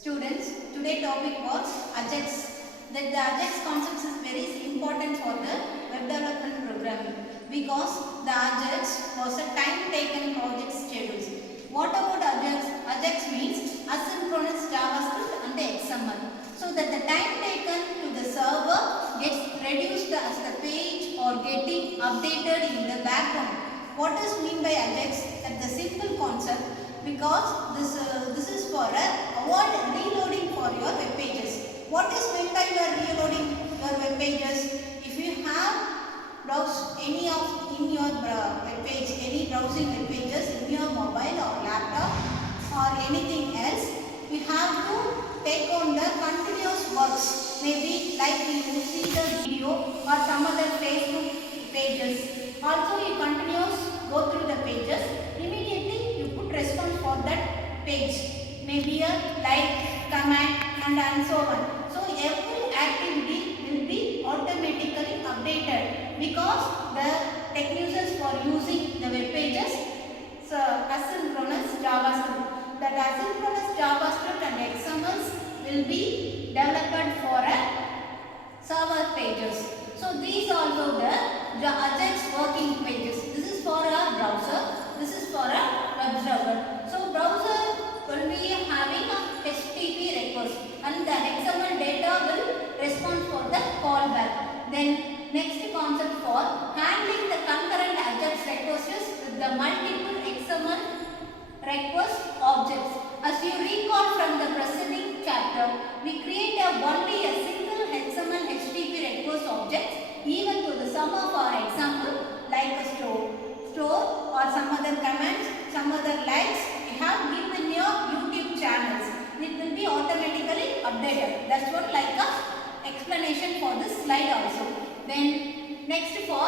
Students, today topic was Ajax. That the Ajax concept is very important for the web development programming because the Ajax was a time taken project schedules. What about Ajax? Ajax means asynchronous JavaScript and the XML. So that the time taken to the server gets reduced as the page or getting updated in the background. What is mean by Ajax? That the simple concept because this is for avoid reloading for your web pages. What is meant by reloading your web pages? If you have browsed any of in your web page, any browsing web pages in your mobile or laptop or anything else, you have to take on the continuous works. Maybe like you see the video or some other Facebook pages. Also you continuous go through the pages. Immediately you put response for that page. Maybe a like, comment and so on. So every activity will be automatically updated because the tech users for using the web pages so asynchronous JavaScript. That asynchronous JavaScript and XMLs will be developed for server pages. So these also the Ajax working pages. This is for a browser. This is for a web server. So browser will be having a HTTP request and the XML data will respond for the callback. Then next concept for handling the concurrent Ajax requests with the multiple XML request objects. As you recall from the preceding chapter, we create only a single XML HTTP request object even to the sum of our example like a store or some other comments, some other likes you have given your YouTube channels. It will be automatically updated. That's what like a explanation for this slide also. Then next for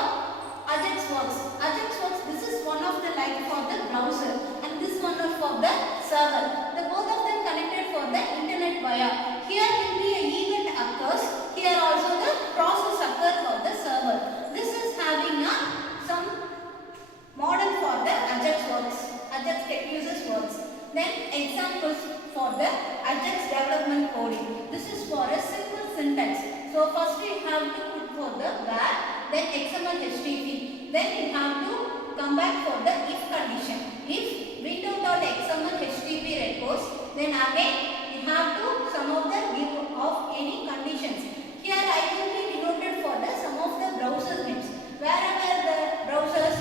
Ajax works. Ajax works, this is one of the like for the browser and this one is for the server. The both of them connected for the internet via. Here will be an event occurs. Here also the process occurs for the server. This is having some model for the Ajax works. Ajax tech users works. Then examples for the Ajax development coding. This is for a simple syntax. So first we have to put for the var, then XML HTTP. Then you have to come back for the if condition. If window.xml HTTP request, then again you have to some of the give of any conditions. Here I will be denoted for the some of the browser names. Wherever the browsers,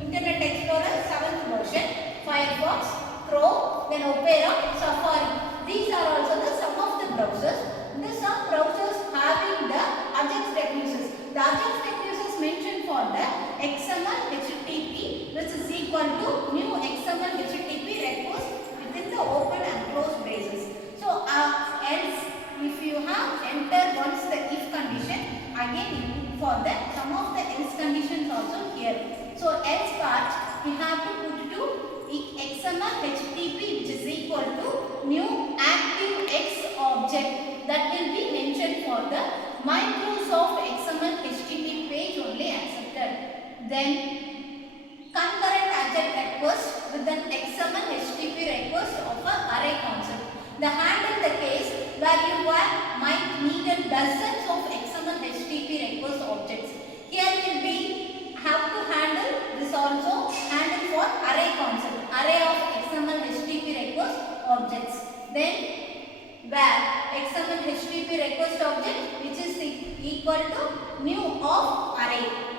Internet Explorer 7th version, Firefox, Chrome, then Opera, Safari. These are also the some of the browsers. The some browsers having the Ajax tech users. The Ajax tech users mentioned for the XML HTTP, which is equal to new XML HTTP request within the open and close braces. So else if you have entered once the if condition, again you put for the some of the else conditions also here. So else part we have to put to XML HTTP which is equal to new ActiveX object that will be mentioned for the Microsoft XML HTTP page only accepted. Then concurrent Ajax request with an XML HTTP request of an array concept. The handle the case where you might need dozens of XML HTTP request objects. Here will be have to handle this also handle for array concept, array of XML HTTP request objects. Then where XML HTTP request object which is equal to new of array.